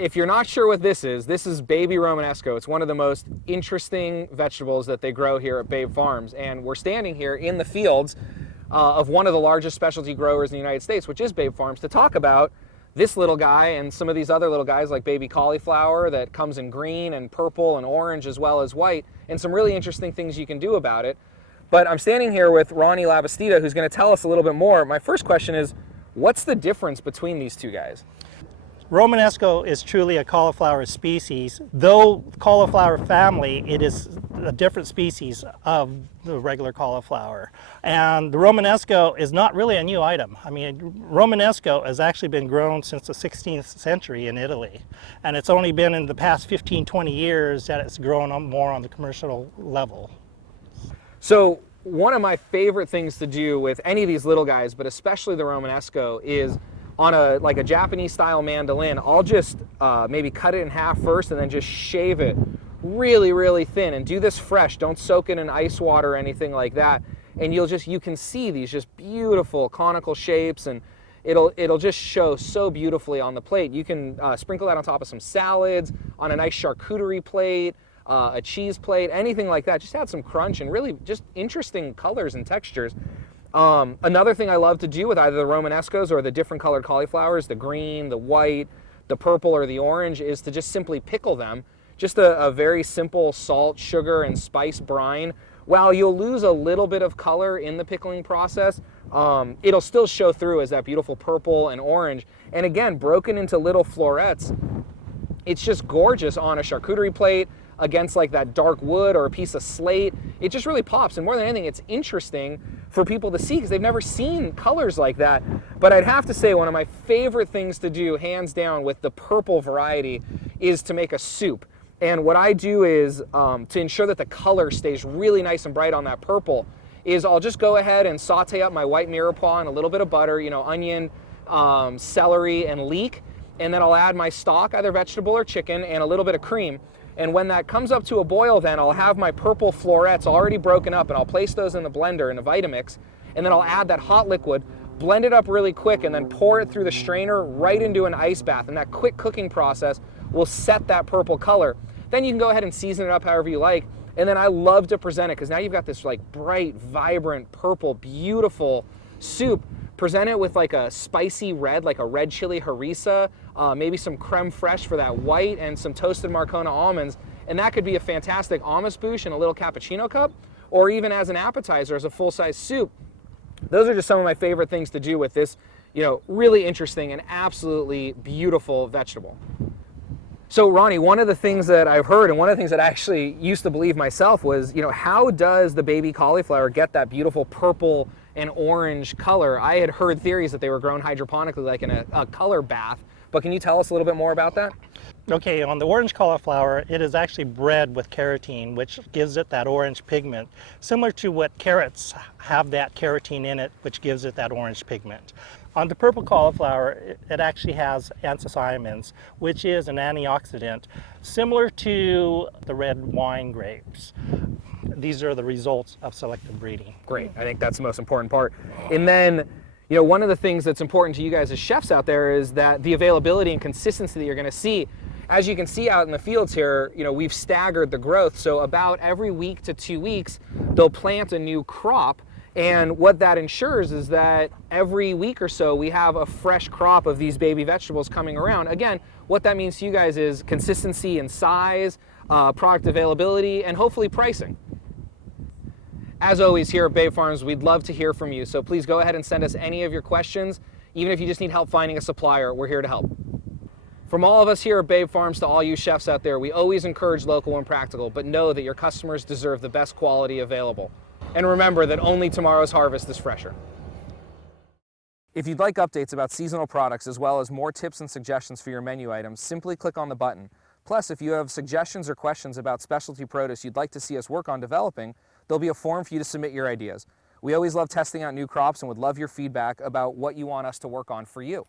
if you're not sure what this is baby Romanesco. It's one of the most interesting vegetables that they grow here at Babe Farms. And we're standing here in the fields of one of the largest specialty growers in the United States, which is Babe Farms, to talk about this little guy and some of these other little guys like baby cauliflower that comes in green and purple and orange as well as white, and some really interesting things you can do about it. But I'm standing here with Ronnie Labastida, who's going to tell us a little bit more. My first question is, what's the difference between these two guys? Romanesco is truly a cauliflower species. Though cauliflower family, it is a different species of the regular cauliflower. And the Romanesco is not really a new item. I mean, Romanesco has actually been grown since the 16th century in Italy. And it's only been in the past 15, 20 years that it's grown more on the commercial level. So one of my favorite things to do with any of these little guys, but especially the Romanesco, is on like a Japanese style mandolin, I'll just maybe cut it in half first and then just shave it really, really thin, and do this fresh. Don't soak it in ice water or anything like that. And you can see these just beautiful conical shapes, and it'll just show so beautifully on the plate. You can sprinkle that on top of some salads, on a nice charcuterie plate, a cheese plate, anything like that. Just add some crunch and really just interesting colors and textures. Another thing I love to do with either the Romanescos or the different colored cauliflowers, the green, the white, the purple, or the orange, is to just simply pickle them. Just a very simple salt, sugar, and spice brine. While you'll lose a little bit of color in the pickling process, it'll still show through as that beautiful purple and orange. And again, broken into little florets, it's just gorgeous on a charcuterie plate, against like that dark wood or a piece of slate. It just really pops, and more than anything, it's interesting for people to see because they've never seen colors like that. But I'd have to say one of my favorite things to do, hands down, with the purple variety is to make a soup. And what I do is, to ensure that the color stays really nice and bright on that purple, is I'll just go ahead and saute up my white mirepoix and a little bit of butter, onion, celery, and leek, and then I'll add my stock, either vegetable or chicken, and a little bit of cream. And when that comes up to a boil, then I'll have my purple florets already broken up, and I'll place those in the blender in a Vitamix, and then I'll add that hot liquid, blend it up really quick, and then pour it through the strainer right into an ice bath. And that quick cooking process will set that purple color. Then you can go ahead and season it up however you like. And then I love to present it because now you've got this like bright, vibrant, purple, beautiful soup. Present it with like a spicy red, like a red chili harissa, maybe some creme fraiche for that white, and some toasted Marcona almonds. And that could be a fantastic amuse-bouche in a little cappuccino cup, or even as an appetizer, as a full-size soup. Those are just some of my favorite things to do with this, really interesting and absolutely beautiful vegetable. So Ronnie, one of the things that I've heard, and one of the things that I actually used to believe myself, was, how does the baby cauliflower get that beautiful purple and orange color? I had heard theories that they were grown hydroponically, like in a color bath, but can you tell us a little bit more about that? Okay, on the orange cauliflower, it is actually bred with carotene, which gives it that orange pigment, similar to what carrots have, that carotene in it, which gives it that orange pigment. On the purple cauliflower, it actually has anthocyanins, which is an antioxidant, similar to the red wine grapes. These are the results of selective breeding. Great, I think that's the most important part. And then, one of the things that's important to you guys as chefs out there is that the availability and consistency that you're gonna see. As you can see out in the fields here, we've staggered the growth. So about every week to 2 weeks, they'll plant a new crop. And what that ensures is that every week or so, we have a fresh crop of these baby vegetables coming around. Again, what that means to you guys is consistency in size, product availability, and hopefully pricing. As always, here at Babe Farms, we'd love to hear from you. So please go ahead and send us any of your questions. Even if you just need help finding a supplier, we're here to help. From all of us here at Babe Farms to all you chefs out there, we always encourage local when practical, but know that your customers deserve the best quality available. And remember that only tomorrow's harvest is fresher. If you'd like updates about seasonal products as well as more tips and suggestions for your menu items, simply click on the button. Plus, if you have suggestions or questions about specialty produce you'd like to see us work on developing, there'll be a form for you to submit your ideas. We always love testing out new crops and would love your feedback about what you want us to work on for you.